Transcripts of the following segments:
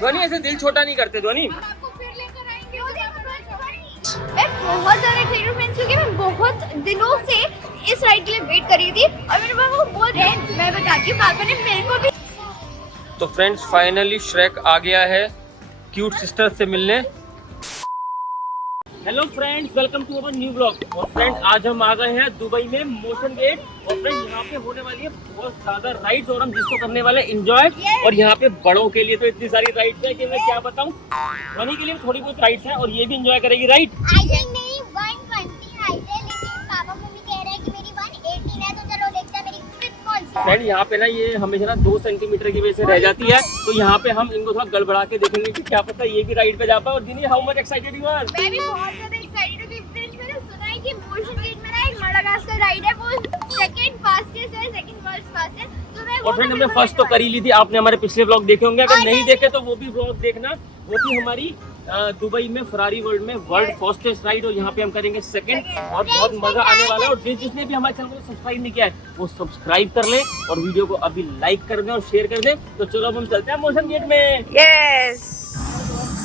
ध्वनि ऐसे दिल छोटा नहीं करते ध्वनि। मैं बहुत ज़्यादा एक्साइटेड फ्रेंड्स, क्योंकि मैं बहुत दिनों से इस राइड के लिए वेट कर रही थी और मेरे पापा को बोल रहे हैं, मैं बताती हूँ, पापा ने मेरे को भी। तो फ्रेंड्स फाइनली श्रेक आ गया है क्यूट सिस्टर से मिलने। Hello friends, welcome to our new blog. और फ्रेंड आज हम आ गए हैं दुबई में मोशन गेट। और फ्रेंड यहाँ पे होने वाली है बहुत ज्यादा राइड्स और हम जिसको करने वाले एंजॉय। और यहाँ पे बड़ों के लिए तो इतनी सारी राइड्स है कि मैं क्या बताऊँ। ध्वनि के लिए थोड़ी बहुत राइड्स है और ये भी एंजॉय करेगी राइड। आई थिंक मेरी 120 हाइट है, लेकिन पापा मम्मी कह रहे हैं कि मेरी 118 है, तो चलो देखते हैं मेरी फिट कौन सी है। फ्रेंड यहाँ पे ना ये हमेशा ना 2 सेंटीमीटर की वजह से रह जाती है, तो यहाँ पे हम इनको थोड़ा गड़बड़ा के देखेंगे कि क्या पता ये भी राइड पे जा पाए। और जिनी how much excited you are? मैं भी बहुत ज्यादा एक्साइटेड हूँ। फ्रेंड्स मैंने सुना है कि मोशन गेट में ना एक मडागास्कर राइड है, वो सेकंड फास्टेस्ट है, सेकंड वर्ल्ड फास्टेस्ट। तो मैं और फ्रेंड हमने फर्स्ट तो कर ही ली थी, आपने हमारे पिछले व्लॉग देखे होंगे, अगर नहीं देखे तो वो भी व्लॉग देखना। वो थी हमारी दुबई में फरारी वर्ल्ड में वर्ल्ड फास्टेस्ट राइड, और यहाँ पे हम करेंगे सेकंड। और बहुत मजा आने वाला है। और जिसने भी हमारे चैनल को सब्सक्राइब नहीं किया है वो सब्सक्राइब कर ले और वीडियो को अभी लाइक कर दें और शेयर कर दें। तो चलो अब हम चलते हैं मोशन गेट में। यस।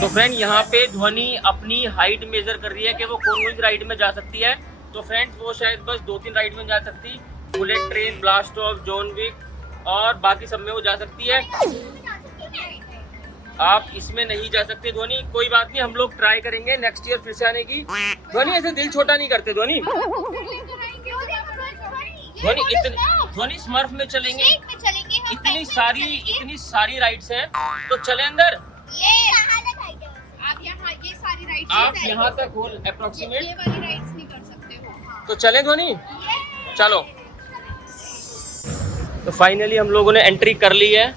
तो फ्रेंड यहाँ पे ध्वनि अपनी हाइट मेजर कर रही है कि वो कौन सी राइड में जा सकती है। तो फ्रेंड्स वो शायद बस 2-3 राइड में जा सकती, bullet train, blast off, John Wick और बाकी सब में वो जा सकती है। आप इसमें नहीं जा सकते ध्वनि, कोई बात नहीं, हम लोग ट्राई करेंगे नेक्स्ट ईयर फिर से आने की। ध्वनि ऐसे दिल छोटा नहीं करते ध्वनि। ध्वनि स्मर्फ में चलेंगे, इतनी सारी राइड्स हैं, तो चले अंदर। आप यहाँ तक हो अप्रोक्सीमेट, ये वाली राइड्स नहीं कर सकते हो। तो चले ध्वनि, चलो। तो फाइनली हम लोगों ने एंट्री कर ली है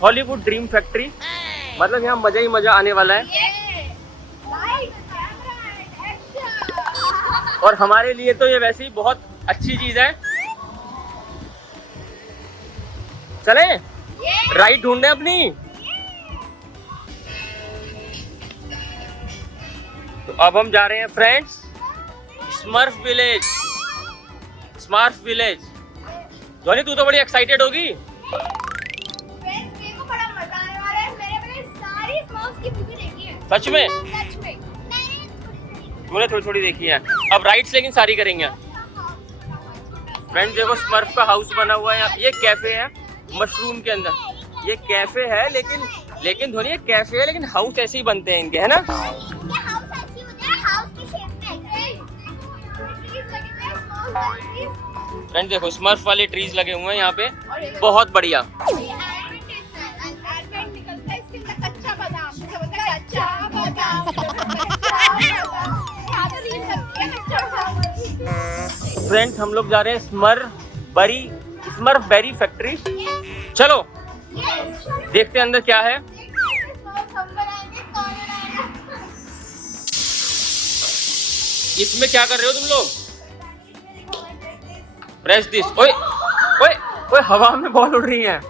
हॉलीवुड ड्रीम फैक्ट्री। मतलब यहाँ मजा ही मजा आने वाला है। और हमारे लिए तो ये वैसे ही बहुत अच्छी चीज है। चले राइड ढूंढे अपनी। तो अब हम जा रहे हैं friends smurf village. Smurf village. ध्वनि तू तो बड़ी एक्साइटेड होगी। सच में? तूने थोड़ी थोड़ी देखी है, अब राइड्स लेकिन सारी करेंगे। फ्रेंड्स देखो स्मर्फ का हाउस बना हुआ है यहाँ। ये कैफे है मशरूम के अंदर, ये कैफे है, लेकिन ध्वनि ये कैफे है लेकिन हाउस ऐसे ही बनते हैं इनके, है ना। फ्रेंड देखो स्मर्फ वाले ट्रीज लगे हुए हैं यहाँ पे, बहुत बढ़िया। फ्रेंड्स हम लोग जा रहे हैं स्मर्फ बेरी फैक्ट्री। चलो देखते हैं अंदर क्या है। इसमें क्या कर रहे हो तुम लोग? Press this. ओए ओए ओए, हवा में बॉल उड़ रही है।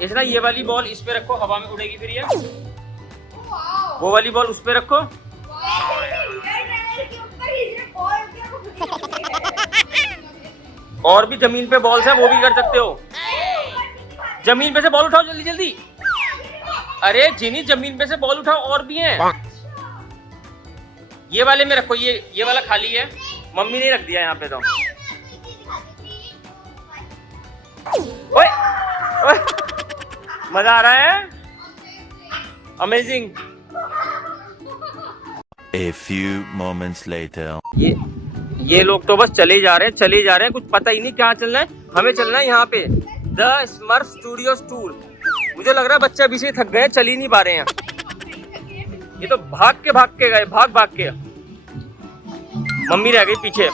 इस ना ये वाली बॉल इस पे रखो, हवा में उड़ेगी फिर ये। वो वाली बॉल उस पे रखो। और भी जमीन पे बॉल्स है, वो भी कर सकते हो। जमीन पे से बॉल उठाओ जल्दी जल्दी। अरे जिनी जमीन पे से बॉल उठाओ, और भी हैं। ये वाले में रखो, ये वाला खाली है, मम्मी ने रख दिया यहाँ पे। तो ओए ओए, मजा आ रहा है, amazing. A few moments later. ये लोग तो बस चले जा रहे हैं, कुछ पता ही नहीं क्या चलना है। हमें चलना है यहाँ पे द स्मर्फ स्टूडियोज टूर। मुझे लग रहा है बच्चे अभी से थक गए, चल ही नहीं पा रहे हैं। ये तो भाग के गए, भाग के। मम्मी रह गई पीछे।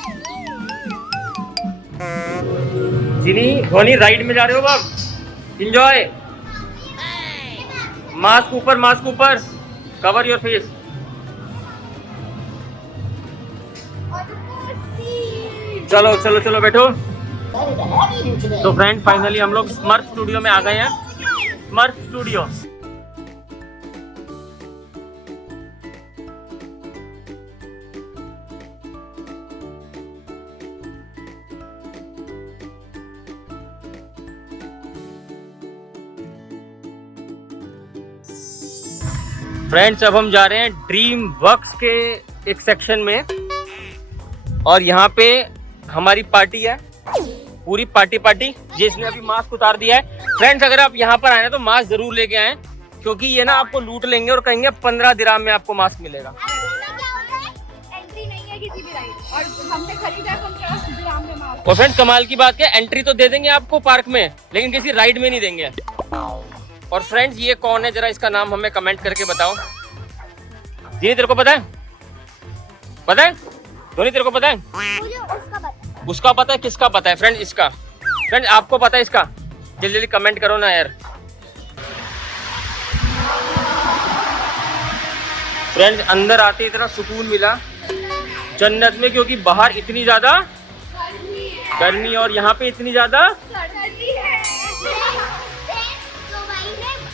जिनी ध्वनि राइड में जा रहे हो अब, एंजॉय। मास्क ऊपर, कवर योर फेस। चलो बैठो। तो फ्रेंड फाइनली हम लोग स्मर्फ स्टूडियो में आ गए हैं। Smurf studio. फ्रेंड्स अब हम जा रहे हैं ड्रीम वर्क्स के एक सेक्शन में और यहाँ पे हमारी पार्टी है, पूरी पार्टी जिसने अभी मास्क उतार दिया है। फ्रेंड्स अगर आप यहाँ पर आए ना तो मास्क जरूर लेके आए, क्योंकि ये ना आपको लूट लेंगे और कहेंगे 15 दिरहम में आपको मास्क मिलेगा। एंट्री नहीं है किसी भी राइड और हमने खरीदा है 15 दिरहम में मास्क। और फ्रेंड्स कमाल की बात है, एंट्री तो दे देंगे आपको पार्क में, लेकिन किसी राइड में नहीं देंगे। और फ्रेंड्स ये कौन है, जरा इसका नाम हमें कमेंट करके बताओ। जी तेरे को पता है? पता है धोनी, तेरे को पता है? मुझे उसका पता। उसका पता है, किसका पता है? फ्रेंड्स इसका। फ्रेंड्स आपको पता है इसका? जल्दी जल्दी कमेंट करो ना यार। फ्रेंड्स अंदर आते इतना सुकून मिला जन्नत में, क्योंकि बाहर इतनी ज्यादा गर्मी और यहाँ पे इतनी ज्यादा सर्दी है।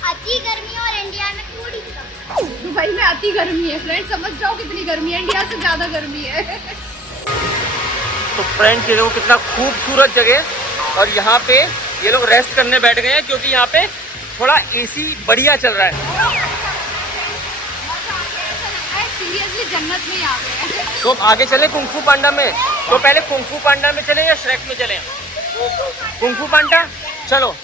अति गर्मी और इंडिया में थोड़ी कम। दुबई में अति गर्मी है फ्रेंड्स, समझ जाओ कितनी गर्मी है, इंडिया से ज्यादा गर्मी है। तो फ्रेंड्स ये देखो कितना खूबसूरत जगह, और यहाँ पे ये लोग रेस्ट करने बैठ गए हैं क्योंकि यहाँ पे थोड़ा एसी बढ़िया चल रहा है। सीरियसली जन्नत में आ गए हैं। तो अब आगे चले कुंग-फू पांडा में, तो पहले कुंग-फू पांडा में चले या श्रेक में चले? कुंग-फू पांडा चलो।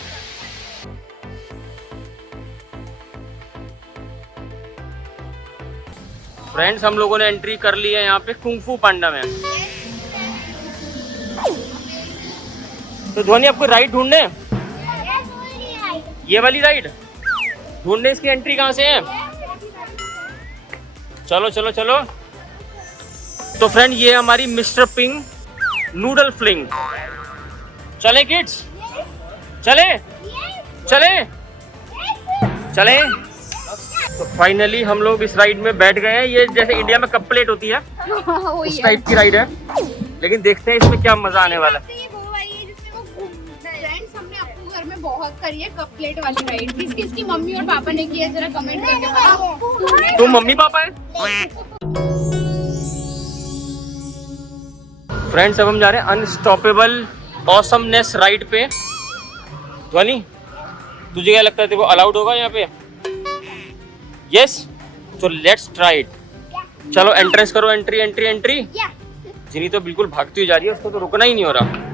फ्रेंड्स हम लोगों ने एंट्री कर ली है यहाँ पे कुंग-फू पांडा में। तो धोनी आपको राइड ढूंढने, ये वाली राइड ढूंढने, इसकी एंट्री कहाँ से है? चलो चलो चलो। तो फ्रेंड ये हमारी मिस्टर पिंग नूडल फ्लिंग। चले किड्स, चले चले चले। तो फाइनली हम लोग इस राइड में बैठ गए हैं। ये जैसे इंडिया में कप प्लेट होती है उस टाइप की राइड है, लेकिन देखते हैं इसमें क्या मजा आने वाला है। घर में बहुत करी है कप प्लेट वाली राइड। किसकी मम्मी और पापा ने की है जरा कमेंट करके बताओ। तुम मम्मी पापा है? फ्रेंड्स अब हम जा रहे हैं अनस्टॉपेबल ऑसमनेस राइड पे। ध्वनि तुझे क्या लगता है, तेरे को अलाउड होगा यहाँ पे? यस, तो लेट्स ट्राई इट। चलो एंट्रेंस करो, एंट्री एंट्री एंट्री। जिनी तो बिल्कुल भागती हुई जा रही है, उसको तो रुकना ही नहीं हो रहा।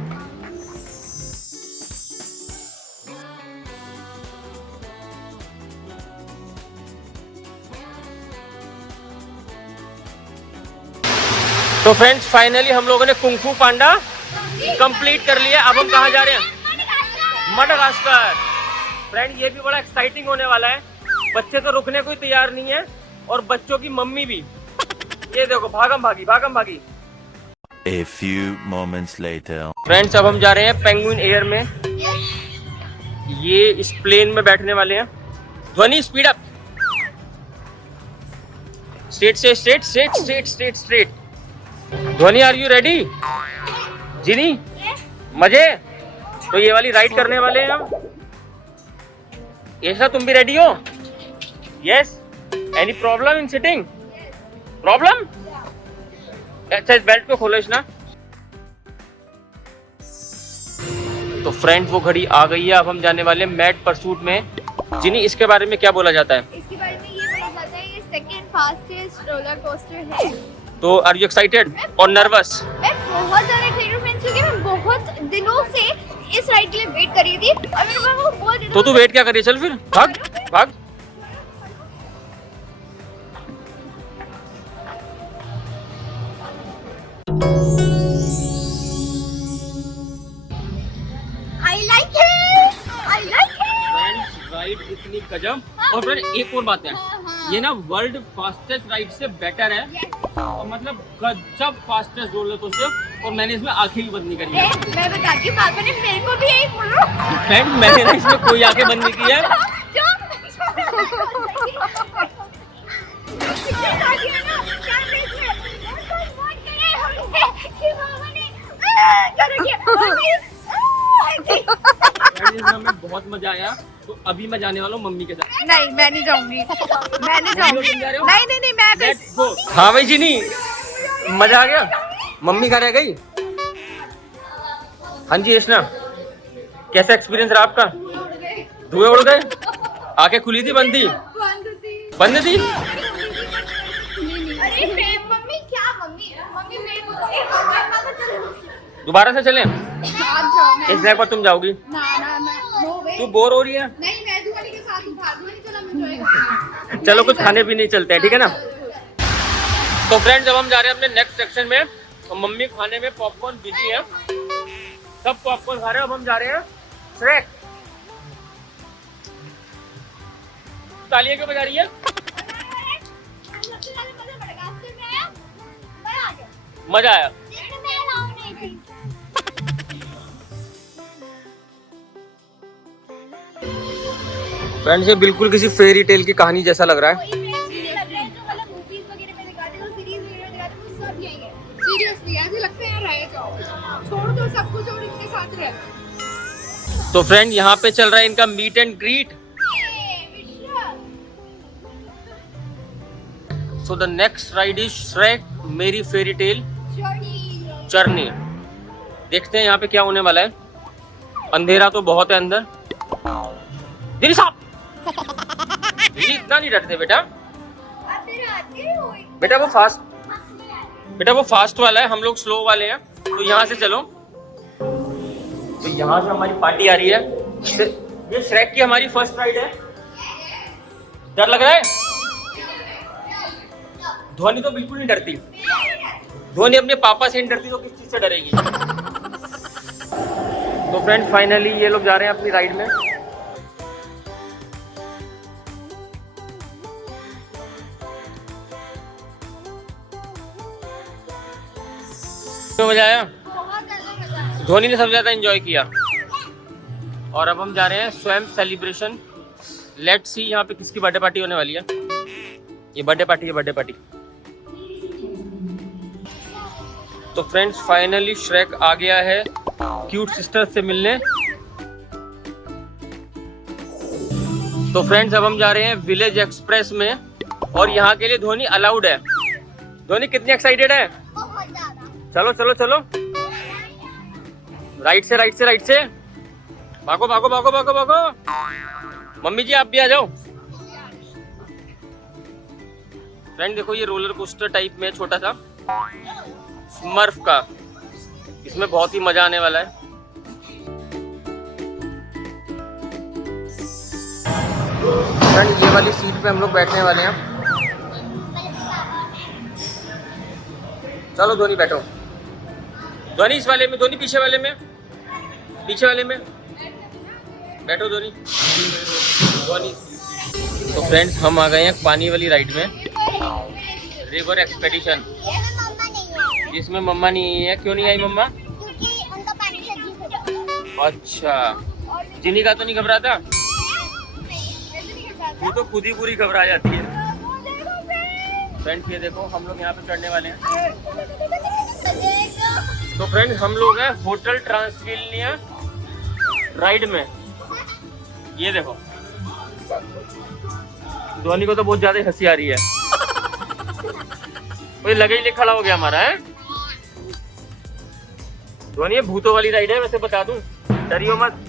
तो फ्रेंड्स फाइनली हम लोगों ने कुंग-फू पांडा कंप्लीट कर लिया। अब हम कहाँ जा रहे हैं? मडागास्कर। फ्रेंड ये भी बड़ा एक्साइटिंग होने वाला है। बच्चे तो रुकने को ही तैयार नहीं है और बच्चों की मम्मी भी। ये देखो भागम भागी भागम भागी। A few moments later. Friends अब हम जा रहे हैं पेंगुइन एयर में। ये इस प्लेन में बैठने वाले हैं। ध्वनि स्पीड अप, स्ट्रेट से straight straight straight straight straight. ध्वनि आर यू रेडी? जिनी मजे? तो ये वाली राइड करने वाले हैं हम। ऐसा तुम भी रेडी हो? Yes. Any problem in sitting? Problem? अच्छा इस बेल्ट को खोलो इसना। तो फ्रेंड्स वो घड़ी आ गई है। अब हम जाने वाले मैड परसूट में। जिनी इसके बारे में क्या बोला जाता है? इसके बारे में ये बोला जाता है ये सेकंड फास्टेस्ट रोलर कोस्टर है। तो आर यू एक्साइटेड और नर्वस? मैं बहुत ज़्यादा एक्साइटेड फ्रेंड्स, क्योंकि मैं बहुत दिनों से इस राइड के लिए वेट कर रही थी और मेरे पापा को बहुत। तो तू वेट क्या कर रही है? चल फिर भाग भाग। I like it, I like it. Friends ride इतनी गजब। और फ्रेंड एक और बात है, ये ना वर्ल्ड फास्टेस्ट राइड से बेटर है। और मतलब गजब फास्टेस्ट रोलर कोस्टर, और मैंने इसमें आंखें भी बंद नहीं करी है। मैं बताती हूँ, पापा ने मेरे को भी यही बोला। फ्रेंड मैंने ना इसमें कोई आंखें बंद नहीं की है। हमें बहुत मजा आया। तो अभी मैं जाने वाला हूँ मम्मी के साथ। नहीं मैं नहीं जाऊंगी, मैं नहीं जाऊंगी। नहीं मैं लेट्स गो। हाँ भाई जिनी मजा आ गया। मम्मी कहाँ रह गई? हाँ जी यशना, कैसा एक्सपीरियंस रहा आपका? धुएं उड़ गए? आंखें खुली थी बंद थी? बंद थी। दोबारा से चलें? आज जाओ मैं इस जगह पर तुम जाओगी? ना नो वे तू बोर हो रही है? नहीं मैं दुआली के साथ हूं भागने नहीं चला मैं एंजॉय चलो कुछ खाने पीने चलते हैं, ठीक है ना? तो फ्रेंड्स अब हम जा रहे हैं अपने नेक्स्ट सेक्शन में। तो मम्मी खाने में पॉपकॉर्न बिजी है, सब पॉपकॉर्न खा रहे हैं। अब हम जा रहे हैं श्रेक। तालियां क्यों बजा रही है? मजा आया। फ्रेंड्स ये बिल्कुल किसी फेरी टेल की कहानी जैसा लग रहा है। सीरियसली ऐसे लगता है रह जाओ, छोड़ दो सब कुछ और इनके साथ रह। तो फ्रेंड यहाँ पे चल रहा है इनका meet and greet. So the next ride is Shrek merry fairy tell journey. देखते हैं यहाँ पे क्या होने वाला है। अंधेरा तो बहुत है अंदर। दिली साहब दिली इतना नहीं डरते बेटा। बेटा वो फास्ट वाला है, हम लोग स्लो वाले हैं। तो यहाँ से चलो। तो यहाँ से हमारी पार्टी आ रही है। ये श्रेक की हमारी फर्स्ट राइड है। डर लग रहा है? ध्वनि तो बिल्कुल नहीं डरती। ध्वनि अपने पापा से नहीं डरती तो किस चीज से डरेगी? तो फ्रेंड फाइनली ये लोग जा रहे हैं अपनी राइड में। मजा आया? धोनी ने सबसे ज्यादा एंजॉय किया। और अब हम जा रहे हैं स्वयं सेलिब्रेशन। लेट्स सी यहाँ पे किसकी बर्थडे पार्टी होने वाली है। ये बर्थडे पार्टी है, बर्थडे पार्टी। तो फ्रेंड्स फाइनली श्रेक आ गया है क्यूट सिस्टर से मिलने। तो फ्रेंड्स अब हम जा रहे हैं विलेज एक्सप्रेस में और यहाँ के लिए धोनी अलाउड है। धोनी कितनी एक्साइटेड है? चलो चलो चलो, राइट से राइट से राइट से भागो भागो भागो भागो भागो। मम्मी जी आप भी आ जाओ। फ्रेंड देखो ये रोलर कोस्टर टाइप में छोटा सा स्मर्फ का, इसमें बहुत ही मजा आने वाला है। फ्रेंड ये वाली सीट पे हम लोग बैठने वाले हैं। चलो धोनी बैठो। धोनी इस वाले में, धोनी पीछे वाले में, पीछे वाले में बैठो धोनी। धोनी। तो फ्रेंड्स हम आ गए हैं पानी वाली राइड में, रिवर एक्सपेडिशन, जिसमें मम्मा नहीं है। क्यों नहीं आई मम्मा? क्योंकि उनका पानी से अजीब हो जाता है। अच्छा, जिनी का तो नहीं घबराता? तू तो खुद ही पूरी घबरा जाती है। फ्रेंड्स ये देखो हम लोग यहाँ पे चढ़ने वाले हैं। तो फ्रेंड्स हम लोग हैं होटल ट्रांसिल्वानिया राइड में। ये देखो धोनी को तो बहुत ज्यादा हंसी आ रही है। कोई लगे ही खड़ा हो गया हमारा है। धोनी ये भूतों वाली राइड है, वैसे बता दूं, डरियो मत।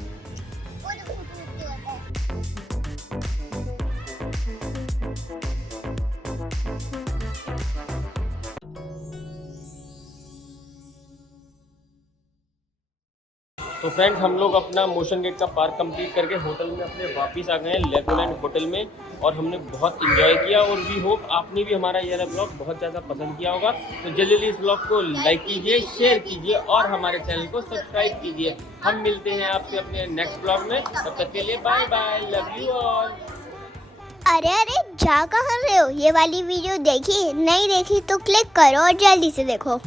तो फ्रेंड्स हम लोग अपना मोशन गेट का पार्क कंप्लीट करके होटल में अपने वापस आ गए हैं लेगोलैंड होटल में, और हमने बहुत इंजॉय किया। और वी होप आपने भी हमारा ये ब्लॉग बहुत ज़्यादा पसंद किया होगा। तो जल्दी जल्दी इस ब्लॉग को लाइक कीजिए, शेयर कीजिए और हमारे चैनल को सब्सक्राइब कीजिए। हम मिलते हैं आपसे अपने नेक्स्ट ब्लॉग में, तब तक के लिए bye bye, love you all. अरे अरे जा कहाँ रहे हो? ये वाली वीडियो देखी? नहीं देखी तो क्लिक करो और जल्दी से देखो।